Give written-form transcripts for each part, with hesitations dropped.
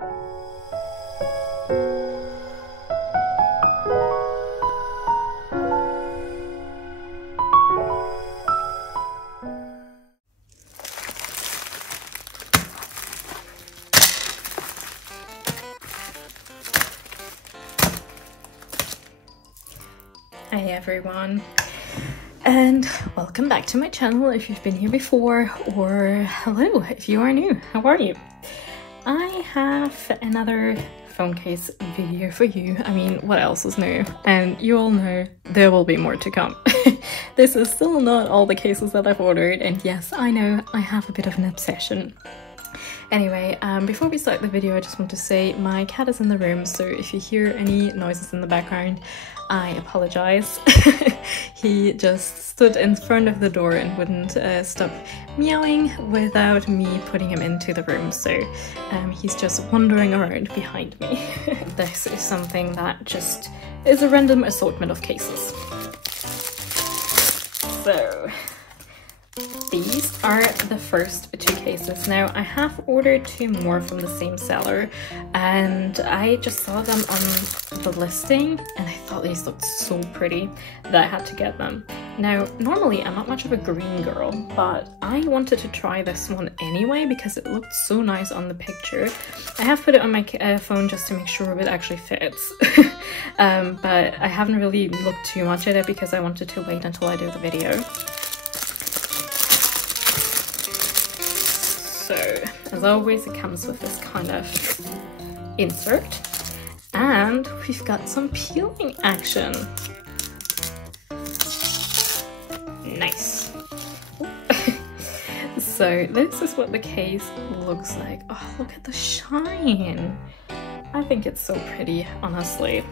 Hi everyone, and welcome back to my channel if you've been here before, or hello if you are new. How are you? I have another phone case video for you. I mean, what else is new? And you all know there will be more to come. This is still not all the cases that I've ordered, and yes, I know I have a bit of an obsession. Anyway, before we start the video, I just want to say my cat is in the room, so if you hear any noises in the background, I apologize. He just stood in front of the door and wouldn't stop meowing without me putting him into the room, so he's just wandering around behind me. This is something that just is a random assortment of cases. So these are the first two cases. Now, I have ordered two more from the same seller, and I just saw them on the listing and I thought these looked so pretty that I had to get them. Now, normally I'm not much of a green girl, but I wanted to try this one anyway because it looked so nice on the picture. I have put it on my phone just to make sure it actually fits. But I haven't really looked too much at it because I wanted to wait until I do the video. So, as always, it comes with this kind of insert, and we've got some peeling action. Nice. So this is what the case looks like. Oh, look at the shine. I think it's so pretty, honestly.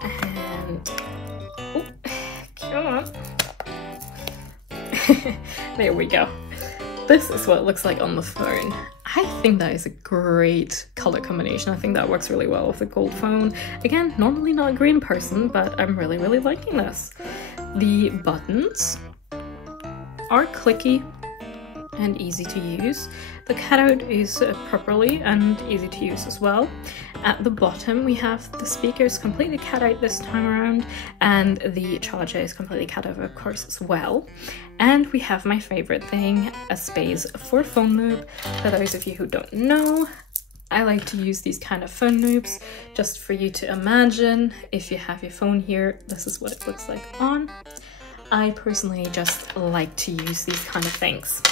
And oh, come on. There we go. This is what it looks like on the phone. I think that is a great color combination. I think that works really well with the gold phone. Again, normally not a green person, but I'm really liking this. The buttons are clicky and easy to use. The cutout is properly and easy to use as well. At the bottom we have the speakers completely cut out this time around, and the charger is completely cut out of course as well. And we have my favorite thing, a space for phone loop. For those of you who don't know, I like to use these kind of phone loops just for you to imagine if you have your phone here, this is what it looks like on. I personally just like to use these kind of things.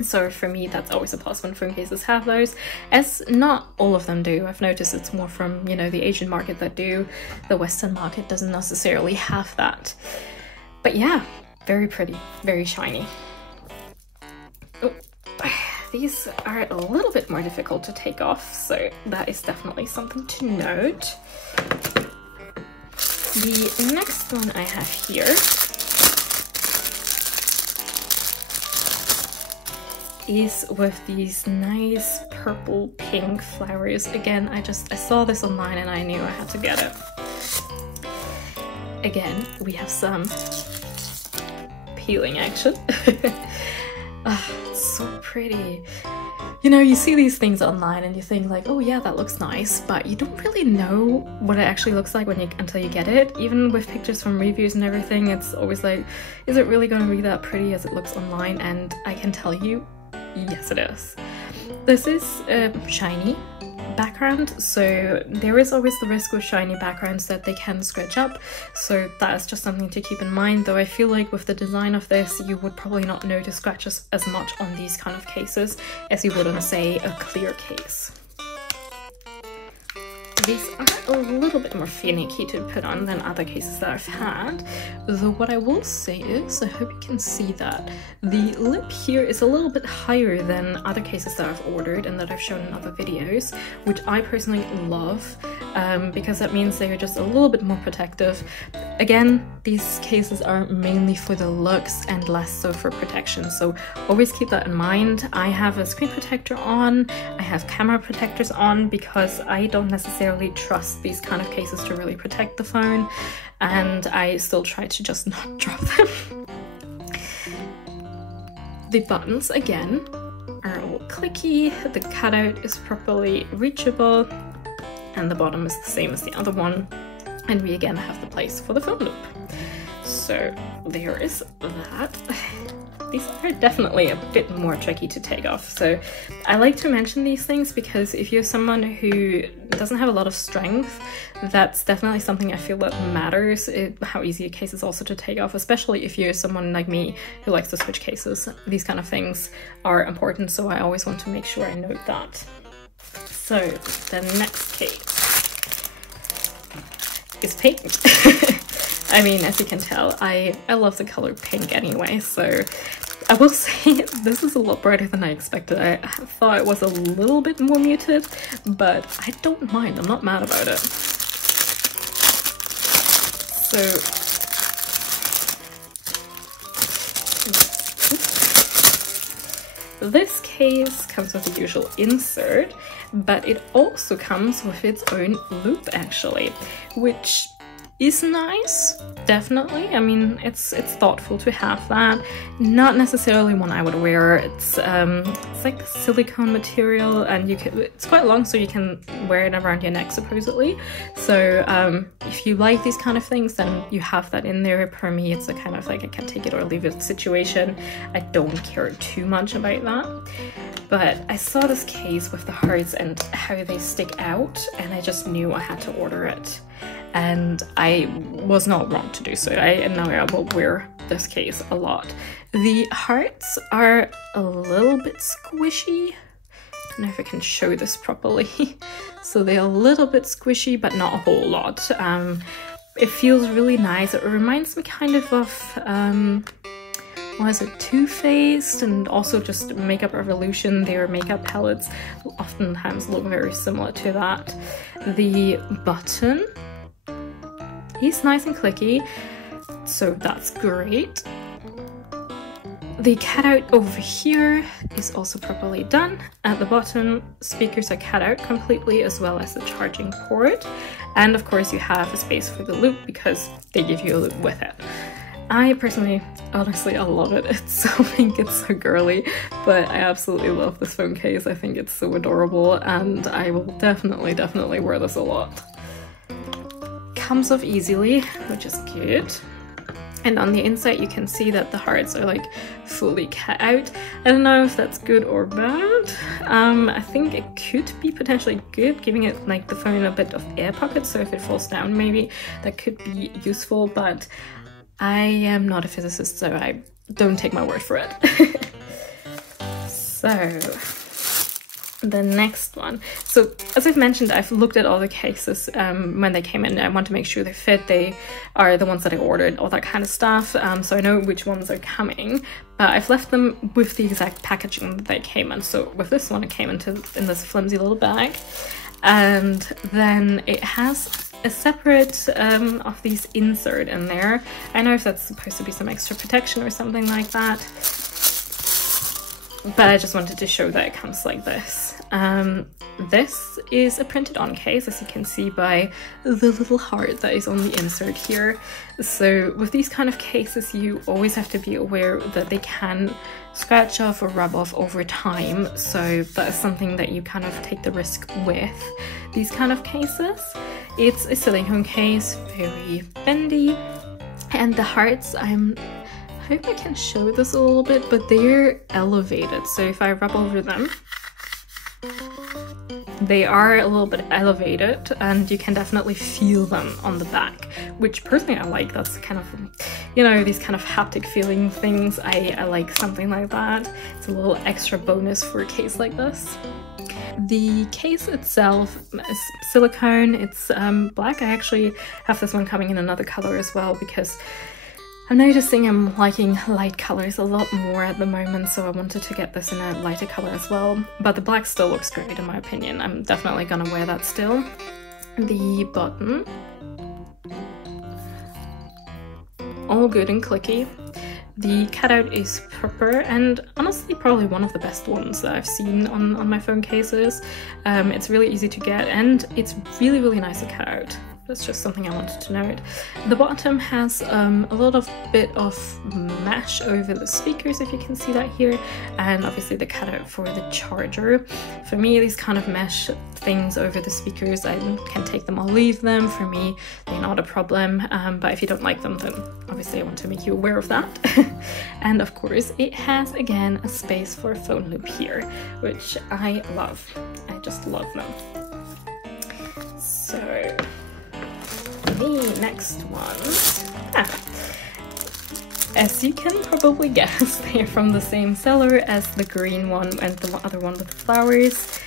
So for me, that's always a plus when phone cases have those, as not all of them do. I've noticed it's more from, you know, the Asian market that do. The Western market doesn't necessarily have that. But yeah, very pretty, very shiny. Oh, these are a little bit more difficult to take off, so that is definitely something to note. The next one I have here is with these nice purple pink flowers. Again, I saw this online and I knew I had to get it. Again, we have some peeling action. It's so pretty. You know, you see these things online and you think like, oh yeah, that looks nice, but you don't really know what it actually looks like until you get it. Even with pictures from reviews and everything, it's always like, is it really going to be that pretty as it looks online? And I can tell you, yes it is. This is a shiny background, so there is always the risk with shiny backgrounds that they can scratch up, so that is just something to keep in mind, though I feel like with the design of this you would probably not notice scratches as much on these kind of cases as you would on, say, a clear case. These are a little bit more finicky to put on than other cases that I've had, though what I will say is, I hope you can see that the lip here is a little bit higher than other cases that I've ordered and that I've shown in other videos, which I personally love, because that means they are just a little bit more protective. Again, these cases are mainly for the looks and less so for protection, so always keep that in mind. I have a screen protector on, I have camera protectors on, because I don't necessarily trust these kind of cases to really protect the phone, and I still try to just not drop them. The buttons, again, are all clicky, the cutout is properly reachable, and the bottom is the same as the other one. And we again have the place for the phone loop. So there is that. These are definitely a bit more tricky to take off. So I like to mention these things because if you're someone who doesn't have a lot of strength, that's definitely something I feel that matters, how easy a case is also to take off, especially if you're someone like me who likes to switch cases. These kind of things are important, so I always want to make sure I note that. So the next case is pink. I mean, as you can tell, I love the color pink anyway, so I will say this is a lot brighter than I expected. I thought it was a little bit more muted, but I don't mind. I'm not mad about it. So this case comes with the usual insert, but it also comes with its own loop actually, which is nice, definitely. I mean, it's thoughtful to have that. Not necessarily one I would wear. It's like silicone material, and it's quite long, so you can wear it around your neck supposedly. So if you like these kind of things, then you have that in there. Per me, it's a kind of like I can take it or leave it situation. I don't care too much about that. But I saw this case with the hearts and how they stick out, and I just knew I had to order it. And I was not wrong to do so. Now I will wear this case a lot. The hearts are a little bit squishy. I don't know if I can show this properly. So they're a little bit squishy, but not a whole lot. It feels really nice. It reminds me kind of what is it, Too Faced, and also just Makeup Revolution. Their makeup palettes oftentimes look very similar to that. The button is nice and clicky, so that's great. The cutout over here is also properly done. At the bottom, speakers are cut out completely, as well as the charging port. And of course you have a space for the loop because they give you a loop with it. I personally, honestly, I love it. It's so pink, it's so girly, but I absolutely love this phone case. I think it's so adorable, and I will definitely wear this a lot. Comes off easily, which is good. And on the inside you can see that the hearts are like fully cut out. I don't know if that's good or bad. I think it could be potentially good, giving it like the phone a bit of air pocket, so if it falls down maybe that could be useful, but I am not a physicist, so I don't take my word for it. So the next one. So as I've mentioned, I've looked at all the cases when they came in. I want to make sure they fit, they are the ones that I ordered, all that kind of stuff, so I know which ones are coming. I've left them with the exact packaging that they came in. So with this one, it came in this flimsy little bag, and then it has a separate of these insert in there. I know if that's supposed to be some extra protection or something like that, but I just wanted to show that it comes like this. This is a printed on case, as you can see by the little heart that is on the insert here. So with these kind of cases, you always have to be aware that they can scratch off or rub off over time. So that is something that you kind of take the risk with these kind of cases. It's a silicone case, very bendy, and the hearts, I hope I can show this a little bit, but they're elevated. So if I rub over them, they are a little bit elevated, and you can definitely feel them on the back, which personally I like. That's kind of, you know, these kind of haptic feeling things. I like something like that. It's a little extra bonus for a case like this. The case itself is silicone. It's black. I actually have this one coming in another color as well, because I'm noticing I'm liking light colors a lot more at the moment, so I wanted to get this in a lighter color as well. But the black still looks great in my opinion. I'm definitely gonna wear that still. The button, all good and clicky. The cutout is proper, and honestly probably one of the best ones that I've seen on my phone cases. It's really easy to get, and it's really nice to cut out. That's just something I wanted to note. The bottom has a little bit of mesh over the speakers, if you can see that here, and obviously the cutout for the charger. For me, these kind of mesh things over the speakers, I can take them or leave them. For me, they're not a problem, but if you don't like them, then obviously I want to make you aware of that. And of course, it has again a space for a phone loop here, which I love. I just love them. So the next one, as you can probably guess, they are from the same seller as the green one and the other one with the flowers.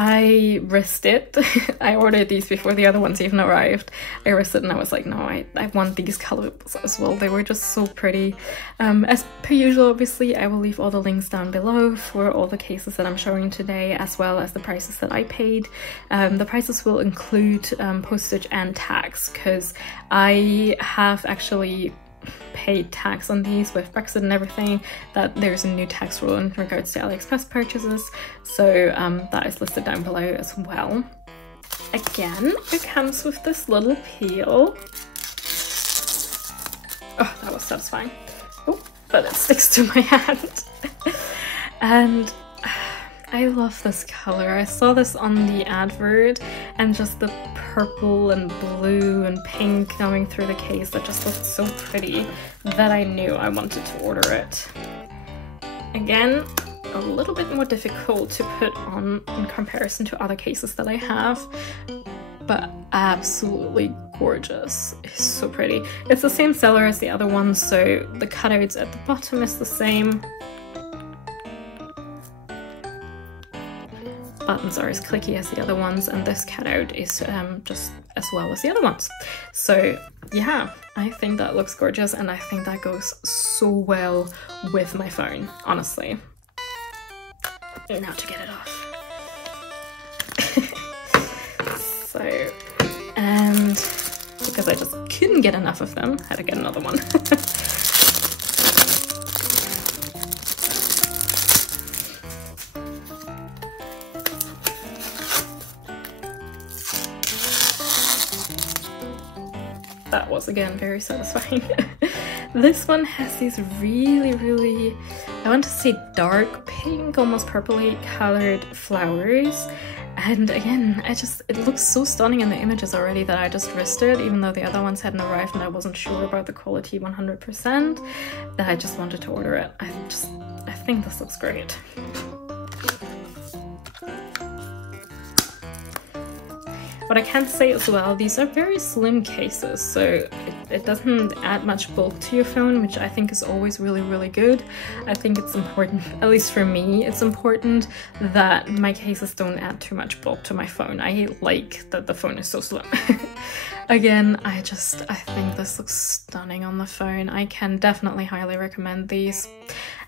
I risked it. I ordered these before the other ones even arrived. I risked it and I was like, no, I want these colors as well. They were just so pretty. As per usual, obviously, I will leave all the links down below for all the cases that I'm showing today, as well as the prices that I paid. The prices will include postage and tax, because I have actually paid tax on these with Brexit and everything, that there's a new tax rule in regards to AliExpress purchases, so that is listed down below as well. Again, it comes with this little peel. Oh, that was satisfying. Oh, but it sticks to my hand. And I love this color. I saw this on the advert, and just the purple and blue and pink going through the case, that just looked so pretty that I knew I wanted to order it. Again, a little bit more difficult to put on in comparison to other cases that I have, but absolutely gorgeous. It's so pretty. It's the same seller as the other ones, so the cutouts at the bottom is the same. Buttons are as clicky as the other ones, and this cutout is just as well as the other ones. So yeah, I think that looks gorgeous, and I think that goes so well with my phone, honestly. Now to get it off. So, and because I just couldn't get enough of them, I had to get another one. That was again very satisfying. This one has these really, I want to say dark pink, almost purpley colored flowers. And again, it looks so stunning in the images already that I just risked it, even though the other ones hadn't arrived and I wasn't sure about the quality 100%, that I just wanted to order it. I think this looks great. What I can say as well, these are very slim cases, so it doesn't add much bulk to your phone, which I think is always really good. I think it's important, at least for me, it's important that my cases don't add too much bulk to my phone. I like that the phone is so slim. Again, I think this looks stunning on the phone. I can definitely highly recommend these.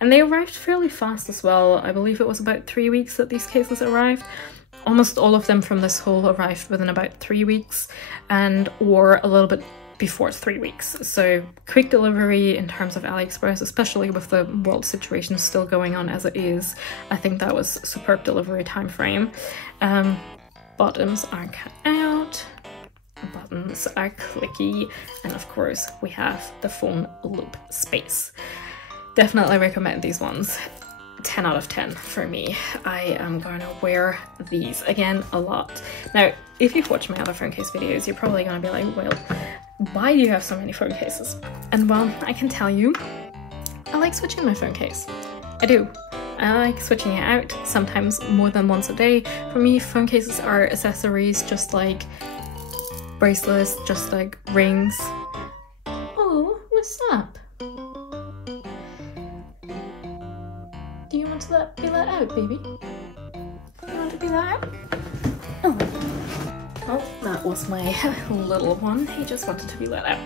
And they arrived fairly fast as well. I believe it was about 3 weeks that these cases arrived. Almost all of them from this haul arrived within about 3 weeks, or a little bit before 3 weeks. So quick delivery in terms of AliExpress, especially with the world situation still going on as it is. I think that was superb delivery time frame. Bottoms are cut out, buttons are clicky, and of course we have the phone loop space. Definitely recommend these ones. 10 out of 10 for me. I am going to wear these again a lot. Now, if you've watched my other phone case videos, you're probably going to be like, well, why do you have so many phone cases? And well, I can tell you, I like switching my phone case. I do. I like switching it out, sometimes more than once a day. For me, phone cases are accessories, just like bracelets, just like rings. Oh, what's up? Do you want to be let out, baby? You want to be let out? Oh. Well, that was my little one. He just wanted to be let out.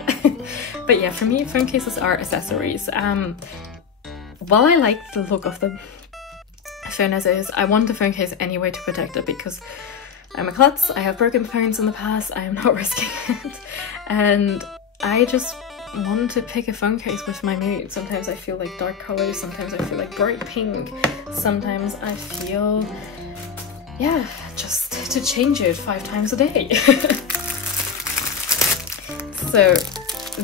But yeah, for me, phone cases are accessories. While I like the look of the phone as is, I want the phone case anyway to protect it, because I'm a klutz. I have broken phones in the past. I am not risking it. And I just want to pick a phone case with my mood. Sometimes I feel like dark colors, sometimes I feel like bright pink, sometimes I feel, yeah, just to change it 5 times a day. So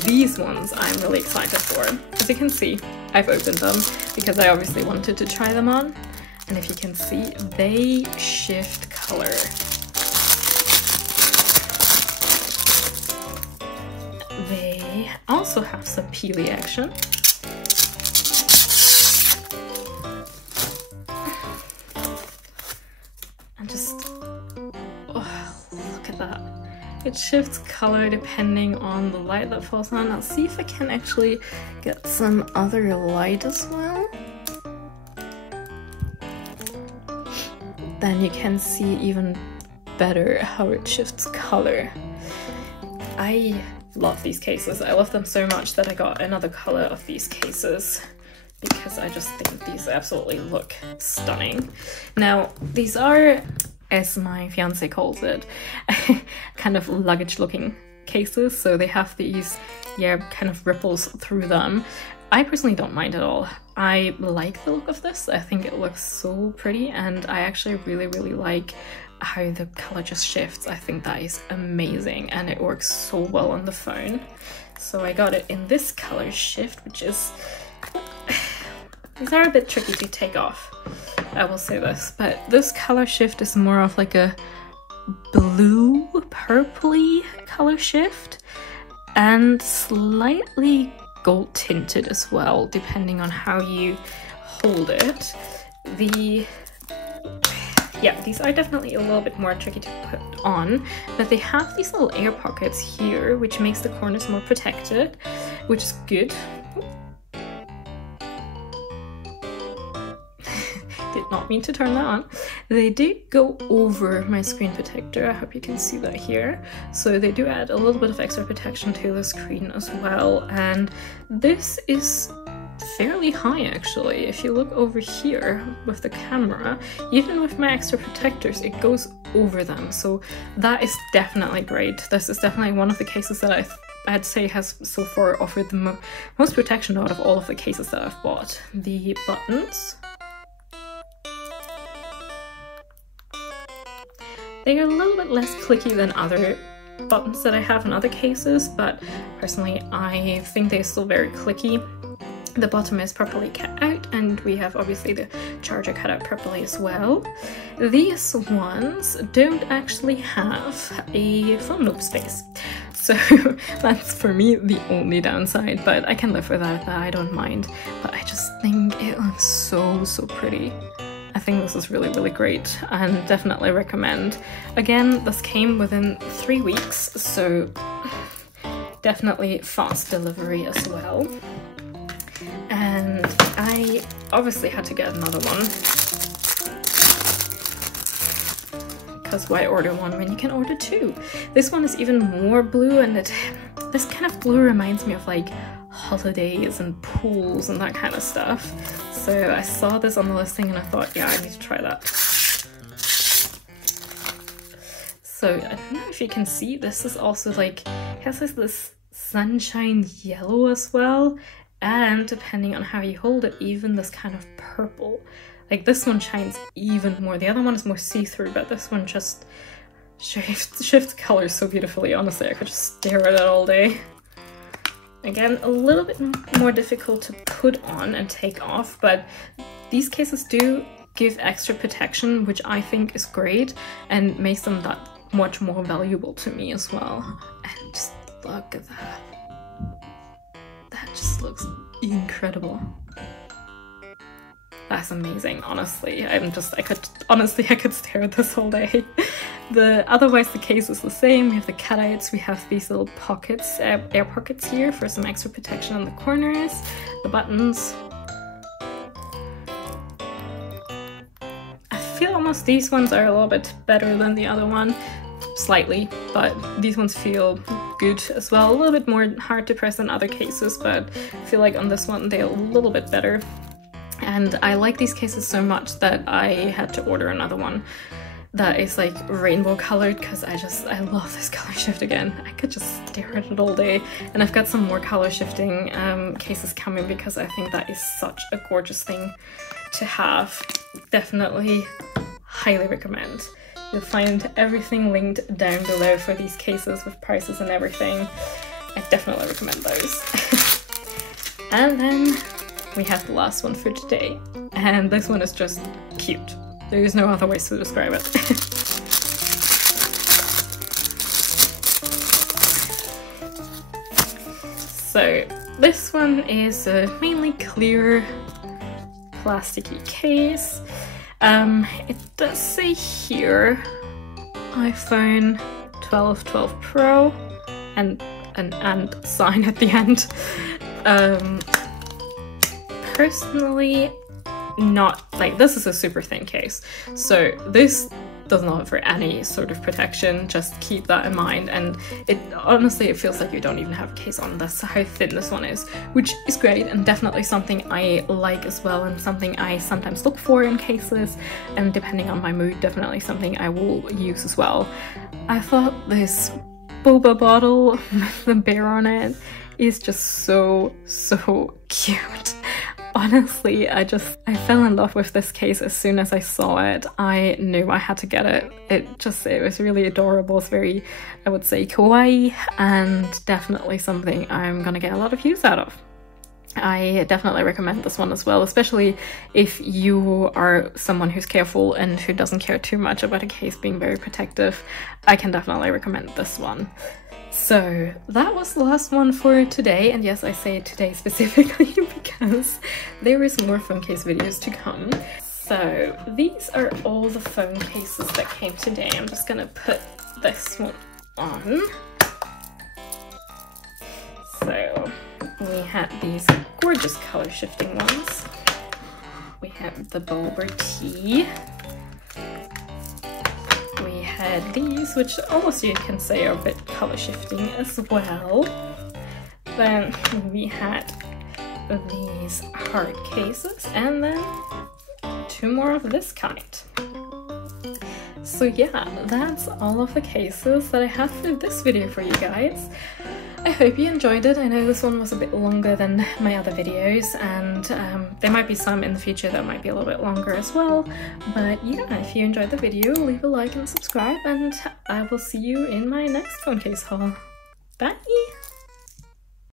these ones I'm really excited for. As you can see, I've opened them because I obviously wanted to try them on. And if you can see, they shift color. They also have some peely action. And just, oh, look at that. It shifts color depending on the light that falls on. I'll see if I can actually get some other light as well. Then you can see even better how it shifts color. I love these cases. I love them so much that I got another color of these cases because I just think these absolutely look stunning. Now, these are, as my fiance calls it, kind of luggage looking cases. So they have these, yeah, kind of ripples through them. I personally don't mind at all. I like the look of this. I think it looks so pretty, and I actually really like how the color just shifts. I think that is amazing, and it works so well on the phone. So I got it in this color shift, which is, these are a bit tricky to take off, I will say this, but this color shift is more of like a blue purpley color shift and slightly gold tinted as well, depending on how you hold it. Yeah, these are definitely a little bit more tricky to put on, but they have these little air pockets here, which makes the corners more protected, which is good. Did not mean to turn that on. They did go over my screen protector. I hope you can see that here. So they do add a little bit of extra protection to the screen as well. And this is fairly high actually. If you look over here with the camera, even with my extra protectors, it goes over them. So that is definitely great. This is definitely one of the cases that I'd say has so far offered the most protection out of all of the cases that I've bought. The buttons, they are a little bit less clicky than other buttons that I have in other cases, but personally I think they're still very clicky. The bottom is properly cut out, and we have obviously the charger cut out properly as well. These ones don't actually have a phone loop space, so that's for me the only downside, but I can live without that, I don't mind. But I just think it looks so pretty. I think this is really great and definitely recommend. Again, this came within 3 weeks, so definitely fast delivery as well. And I obviously had to get another one, because why order one when you can order 2? This one is even more blue, and this kind of blue reminds me of like holidays and pools and that kind of stuff. So I saw this on the listing and I thought, yeah, I need to try that. So I don't know if you can see, this is also like, it has this sunshine yellow as well, and depending on how you hold it, even this kind of purple. Like this one shines even more. The other one is more see-through, but this one just shifts colors so beautifully. Honestly, I could just stare at it all day. Again, a little bit more difficult to put on and take off, but these cases do give extra protection, which I think is great and makes them that much more valuable to me as well. And just look at that. That just looks incredible. That's amazing, honestly. I could stare at this all day. Otherwise the case is the same. We have the cutouts, we have these little pockets, air pockets here for some extra protection on the corners, the buttons. I feel almost these ones are a little bit better than the other one, slightly, but these ones feel good as well. A little bit more hard to press than other cases, but I feel like on this one they're a little bit better. And I like these cases so much that I had to order another one. that is like rainbow colored, because I love this color shift again. I could just stare at it all day. And I've got some more color shifting cases coming, because I think that is such a gorgeous thing to have. Definitely highly recommend. You'll find everything linked down below for these cases with prices and everything. I definitely recommend those. And then we have the last one for today, and this one is just cute. There is no other ways to describe it. So this one is a mainly clear plasticky case. It does say here iPhone 12 Pro and an sign at the end. Personally, not like, this is a super thin case, so this does not offer any sort of protection. Just keep that in mind. And it honestly, it feels like you don't even have a case on. That's how thin this one is, which is great, and definitely something I like as well, and something I sometimes look for in cases, and depending on my mood, definitely something I will use as well. I thought this Boba bottle with the bear on it is just so cute. Honestly, I fell in love with this case as soon as I saw it. I knew I had to get it. It was really adorable. It's very, I would say, kawaii, and definitely something I'm gonna get a lot of use out of. I definitely recommend this one as well, especially if you are someone who's careful and who doesn't care too much about a case being very protective. I can definitely recommend this one. So that was the last one for today, and yes, I say today specifically because there is more phone case videos to come. So these are all the phone cases that came today. I'm just gonna put this one on. So we had these gorgeous color shifting ones. We have the Boba tea. We had these, which almost you can say are a bit color shifting as well. Then we had these hard cases, and then two more of this kind. So yeah, that's all of the cases that I have for this video for you guys. I hope you enjoyed it. I know this one was a bit longer than my other videos, and there might be some in the future that might be a little bit longer as well. But yeah, if you enjoyed the video, leave a like and subscribe, and I will see you in my next phone case haul. Bye!